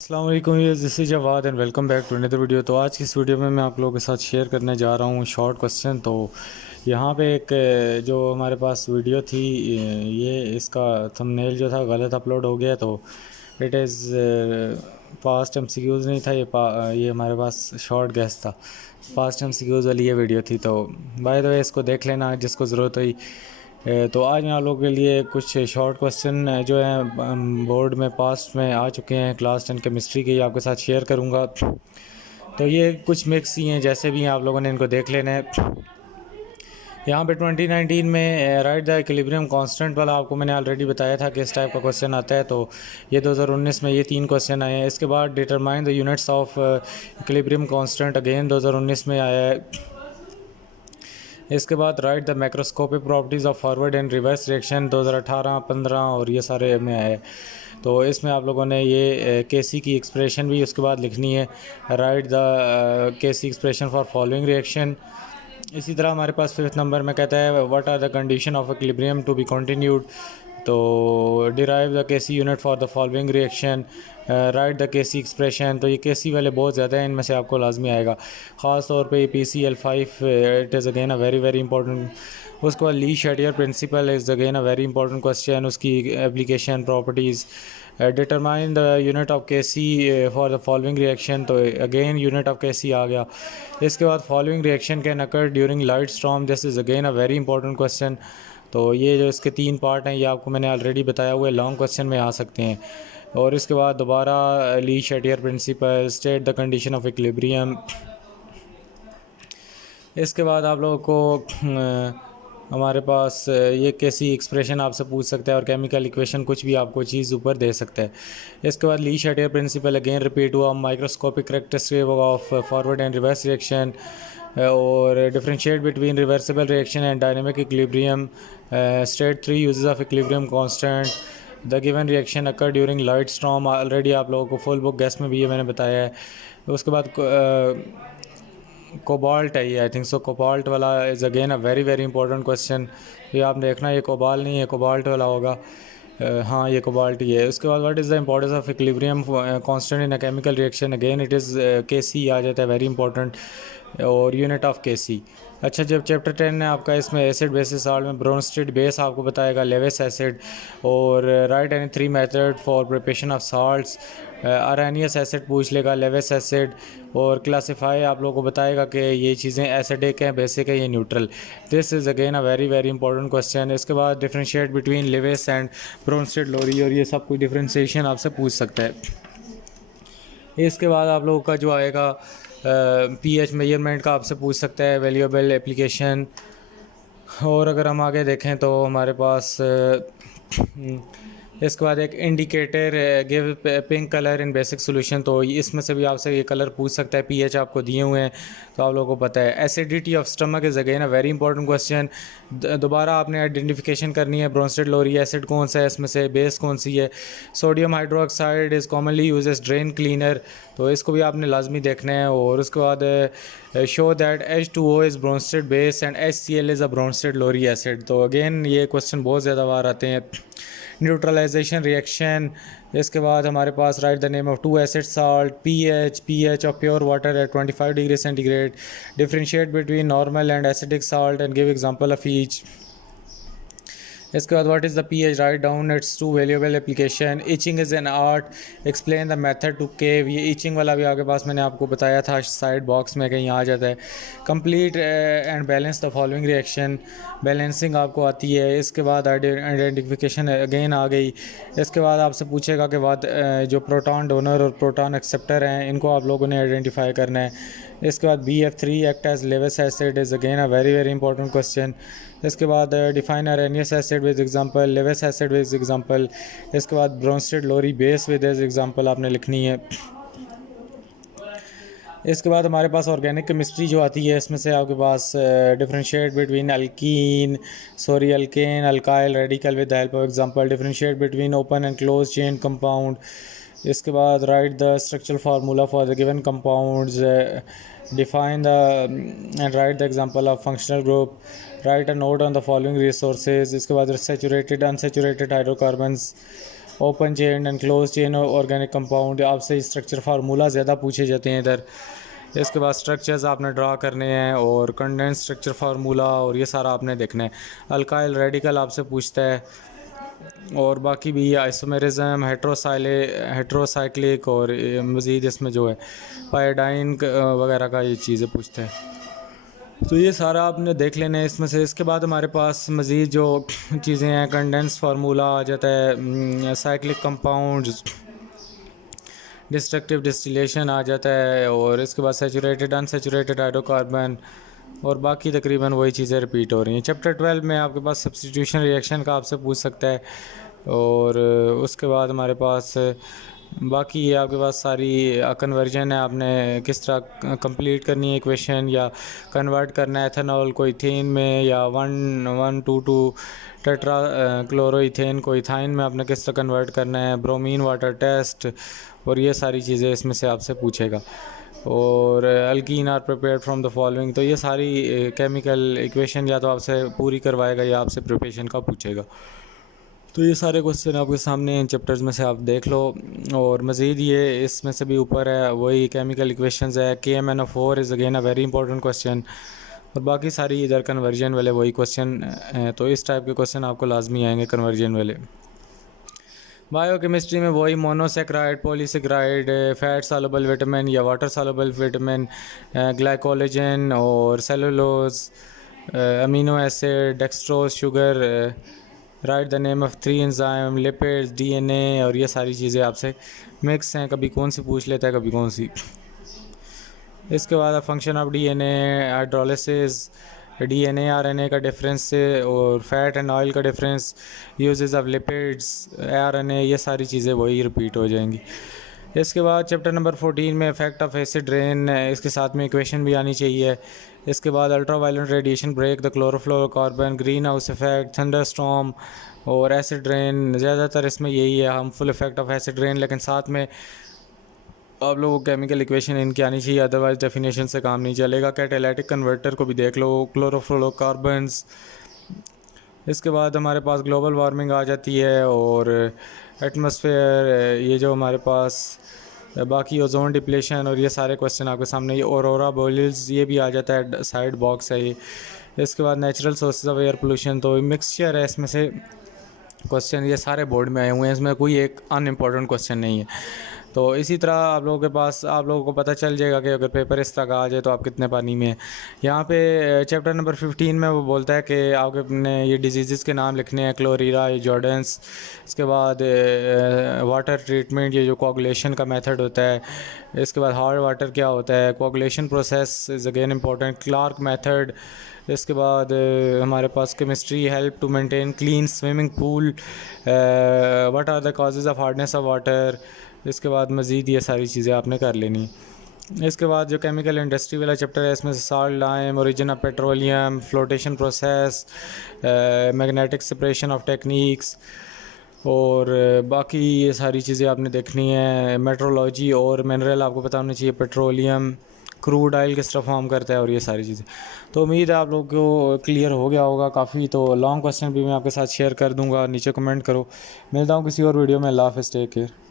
अस्सलाम वालेकुम, this is Jawad and welcome back to another video. तो आज की इस वीडियो में मैं आप लोगों के साथ शेयर करने जा रहा हूँ शॉर्ट क्वेश्चन। तो यहाँ पे एक जो हमारे पास वीडियो थी, ये इसका थंबनेल जो था गलत अपलोड हो गया। तो इट इज़ पास्ट एमसीक्यूज़ नहीं था, ये हमारे पास शॉर्ट गैस था। पास्ट एमसीक्यूज़ वाली ये वीडियो थी। तो बाय द वे इसको देख लेना जिसको ज़रूरत हुई। तो आज मैं आप लोगों के लिए कुछ शॉर्ट क्वेश्चन जो हैं बोर्ड में पास्ट में आ चुके हैं क्लास 10 केमिस्ट्री के, आपके साथ शेयर करूंगा। तो ये कुछ मिक्स ही हैं, जैसे भी हैं आप लोगों ने इनको देख लेना है। यहाँ पे 2019 में राइट द इक्विलिब्रियम कांस्टेंट वाला आपको मैंने ऑलरेडी बताया था कि इस टाइप का क्वेश्चन आता है। तो ये 2019 में ये 3 क्वेश्चन आए हैं। इसके बाद determine the units of equilibrium constant again 2019 में आया है। इसके बाद write the macroscopic properties of forward and reverse reaction 2018, 15 और ये सारे में आए। तो इसमें आप लोगों ने ये केसी की एक्सप्रेशन भी उसके बाद लिखनी है। Write the KC expression for following reaction. इसी तरह हमारे पास 5th नंबर में कहता है what are the condition of equilibrium to be continued. तो derive the KC unit for the following reaction, write the KC expression. तो ये केसी वाले बहुत ज़्यादा हैं, इनमें से आपको लाजमी आएगा। ख़ास तौर पे PCl5 it is again a very very important. उसके बाद Le Chatelier principle is again a very important question, उसकी application properties. Determine the unit of KC for the following reaction. तो अगेन यूनिट ऑफ केसी आ गया। इसके बाद following reaction can occur during light storm, this is again a very important question. तो ये जो इसके 3 पार्ट हैं ये आपको मैंने ऑलरेडी बताया हुआ है, लॉन्ग क्वेश्चन में आ सकते हैं। और इसके बाद दोबारा Le Chatelier principle, state the condition of equilibrium. इसके बाद आप लोगों को हमारे पास ये कैसी एक्सप्रेशन आपसे पूछ सकता है और केमिकल इक्वेशन कुछ भी आपको चीज़ ऊपर दे सकता है। इसके बाद Le Chatelier principle again repeat हुआ, microscopic characteristic of forward and reverse reaction और differentiate between reversible reaction and dynamic equilibrium. State 3 uses of equilibrium constant. The given reaction occur during light storm, already आप लोगों को full book gas में भी ये मैंने बताया है। उसके बाद कोबाल्ट है, ये आई थिंक सो कोबाल्ट वाला is again a very very important question. ये आप देखना, ये कोबाल नहीं है, कोबाल्ट वाला होगा। हाँ, ये कोबाल्ट ही है। उसके बाद what is the importance of equilibrium constant in a chemical reaction, again it is KC आ जाता है, वेरी इंपॉर्टेंट। और यूनिट ऑफ केसी। अच्छा, जब चैप्टर 10 है आपका, इसमें एसिड बेसिस साल्ट में ब्रोंस्टेड बेस आपको बताएगा, लेविस एसिड। और write any 3 method for preparation of salts. Arrhenius acid पूछ लेगा, लेविस एसिड। और क्लासीफाई आप लोगों को बताएगा कि ये चीज़ें एसिडिक हैं, बेसिक है, ये neutral. This is again a very very important question. इसके बाद differentiate between Lewis and Bronsted Lowry, और ये सब कुछ डिफ्रेंशिएशन आपसे पूछ सकता है। इसके बाद आप लोगों का जो आएगा पीएच मेजरमेंट का आपसे पूछ सकता है, वैल्यूएबल एप्लीकेशन। और अगर हम आगे देखें तो हमारे पास इसके बाद एक इंडिकेटर गिव पिंक कलर इन बेसिक सोल्यूशन। तो इसमें से भी आपसे ये कलर पूछ सकता है, पीएच आपको दिए हुए हैं तो आप लोगों को पता है। Acidity of stomach is again a very important question. दोबारा आपने आइडेंटिफिकेशन करनी है, ब्रोंस्टेड लोरी एसिड कौन सा है, इसमें से बेस कौन सी है। Sodium hydroxide is commonly use as drain cleaner, तो इसको भी आपने लाजमी देखना है। और उसके बाद show that H2O is Bronsted base and HCl is a Bronsted Lowry acid. तो अगेन ये क्वेश्चन बहुत ज़्यादा बार आते हैं। Neutralization reaction. इसके बाद हमारे पास write the name of 2 acid salt, pH of pure water at 25 degree centigrade. Differentiate between normal and acidic salt and give example of each. इसके बाद what is the pH, write down its 2 valuable application. Etching is an art, explain the method to carve. ये etching वाला भी आगे पास मैंने आपको बताया था, साइड बॉक्स में कहीं आ जाता है। Complete and balance the following reaction, balancing आपको आती है। इसके बाद आइडेंटिफिकेशन अगेन आ गई। इसके बाद आपसे पूछेगा कि बाद जो प्रोटॉन डोनर और प्रोटॉन एक्सेप्टर हैं इनको आप लोगों ने आइडेंटिफाई करना है। इसके बाद BF3 act as Lewis acid is again a very very important question. इसके बाद define Arrhenius acid with example, Lewis acid with example. इसके बाद Bronsted Lowry base with example आपने लिखनी है। इसके बाद हमारे पास ऑर्गेनिक केमिस्ट्री जो आती है, इसमें से आपके पास differentiate between alkene, sorry alkane, alkyl radical with the help of example. Differentiate between open and close chain compound. इसके बाद write the structural formula for the given compounds, define the and write the example of functional group. Write a note on the following resources. इसके बाद saturated unsaturated hydrocarbons. Open chain and close chain organic compound, आपसे structure formula ज़्यादा पूछे जाते हैं इधर। इसके बाद स्ट्रक्चर्स आपने ड्रा करने हैं और कंडेंस स्ट्रक्चर फार्मूला और ये सारा आपने देखना है। अल्काइल रेडिकल आपसे पूछता है और बाकी भी आइसोमेरिज्म, हेट्रोसाइक्लिक और मज़ीद इसमें जो है पायोडाइन वगैरह का ये चीज़ें पूछते हैं। तो ये सारा आपने देख लेना है इसमें से। इसके बाद हमारे पास मज़ीद जो चीज़ें हैं, कंडेंस फार्मूला आ जाता है, साइक्लिक कंपाउंड्स, डिस्ट्रक्टिव डिस्टिलेशन आ जाता है और इसके बाद सैचुरेटेड अनसैचुरेटेड हाइड्रोकार्बन और बाकी तकरीबन वही चीज़ें रिपीट हो रही हैं। चैप्टर 12 में आपके पास सब्स्टिट्यूशन रिएक्शन का आपसे पूछ सकता है और उसके बाद हमारे पास बाकी ये आपके पास सारी कन्वर्जन है, आपने किस तरह कंप्लीट करनी है इक्वेशन या कन्वर्ट करना है एथेनॉल को इथेन में या 1,1,2,2 टेट्रा क्लोरोइथेन को इथाइन में आपने किस तरह कन्वर्ट करना है, ब्रोमीन वाटर टेस्ट और ये सारी चीज़ें इसमें से आपसे पूछेगा। और alkene are prepared from the following, तो ये सारी केमिकल इक्वेशन या तो आपसे पूरी करवाएगा या आपसे प्रिपरेशन का पूछेगा। तो ये सारे क्वेश्चन आपके सामने इन चैप्टर्स में से आप देख लो। और मज़ीद ये इसमें से भी ऊपर है वही केमिकल इक्वेशंस है। KMnO4 is again a very important question और बाकी सारी इधर कन्वर्जन वाले वही क्वेश्चन हैं। तो इस टाइप के क्वेश्चन आपको लाजमी आएंगे कन्वर्जन वाले। बायोकेमिस्ट्री में वही monosaccharide, polysaccharide, fat soluble vitamin या वाटर सॉल्युबल विटामिन, ग्लाइकोलेजन और cellulose, amino acid, dextrose, sugar, right the name of 3 enzyme, lipids, DNA और ये सारी चीज़ें आपसे मिक्स हैं, कभी कौन सी पूछ लेता है कभी कौन सी। इसके बाद function of DNA, hydrolysis, DNA RNA का डिफरेंस और फैट एंड ऑयल का difference, uses of lipids, RNA, ये सारी चीज़ें वही रिपीट हो जाएंगी। इसके बाद चैप्टर नंबर 14 में इफेक्ट ऑफ एसिड रेन, इसके साथ में इक्वेशन भी आनी चाहिए। इसके बाद ultra violent radiation break the chlorofluorocarbon, green house effect, thunder storm और एसिड रेन, ज़्यादातर इसमें यही है harmful effect of acid rain, लेकिन साथ में आप लोगों को केमिकल इक्वेशन इनकी आनी चाहिए, अदरवाइज डेफिनेशन से काम नहीं चलेगा। कैटालिटिक कन्वर्टर को भी देख लो, क्लोरोफ्लोरोकार्बन्स। इसके बाद हमारे पास ग्लोबल वार्मिंग आ जाती है और एटमॉस्फेयर, ये जो हमारे पास बाकी ओजोन डिप्लेशन और ये सारे क्वेश्चन आपके सामने। ये ऑरोरा बोरियल्स ये भी आ जाता है, साइड बॉक्स है ये। इसके बाद natural sources of air pollution, तो मिक्सचर है इसमें से क्वेश्चन, ये सारे बोर्ड में आए हुए हैं, इसमें कोई एक अनइम्पॉर्टेंट क्वेश्चन नहीं है। तो इसी तरह आप लोगों के पास आप लोगों को पता चल जाएगा कि अगर पेपर इस तरह का आ जाए तो आप कितने पानी में हैं। यहाँ पे चैप्टर नंबर 15 में वो बोलता है कि आपने ये डिजीज़ के नाम लिखने हैं, क्लोरीरा, जॉर्डन्स। इसके बाद वाटर ट्रीटमेंट, ये जो कोगुलेशन का मेथड होता है। इसके बाद हार्ड वाटर क्या होता है, coagulation process is again important, Clark method. इसके बाद हमारे पास chemistry, help to maintain clean swimming pool, what are the causes of hardness of water. इसके बाद मज़ीद ये सारी चीज़ें आपने कर लेनी। इसके बाद जो केमिकल इंडस्ट्री वाला चैप्टर है इसमें से salt, lime, origin of petroleum, flotation process, magnetic separation of techniques और बाकी ये सारी चीज़ें आपने देखनी है। मेट्रोलॉजी और मिनरल आपको पता होना चाहिए, पेट्रोलियम, क्रूड ऑयल किस तरह फॉर्म करता है और ये सारी चीज़ें। तो उम्मीद है आप लोगों को क्लियर हो गया होगा काफ़ी। तो लॉन्ग क्वेश्चन भी मैं आपके साथ शेयर कर दूंगा, नीचे कमेंट करो। मिलता हूँ किसी और वीडियो में। अल्लाह हाफ़िज़, टेक केयर।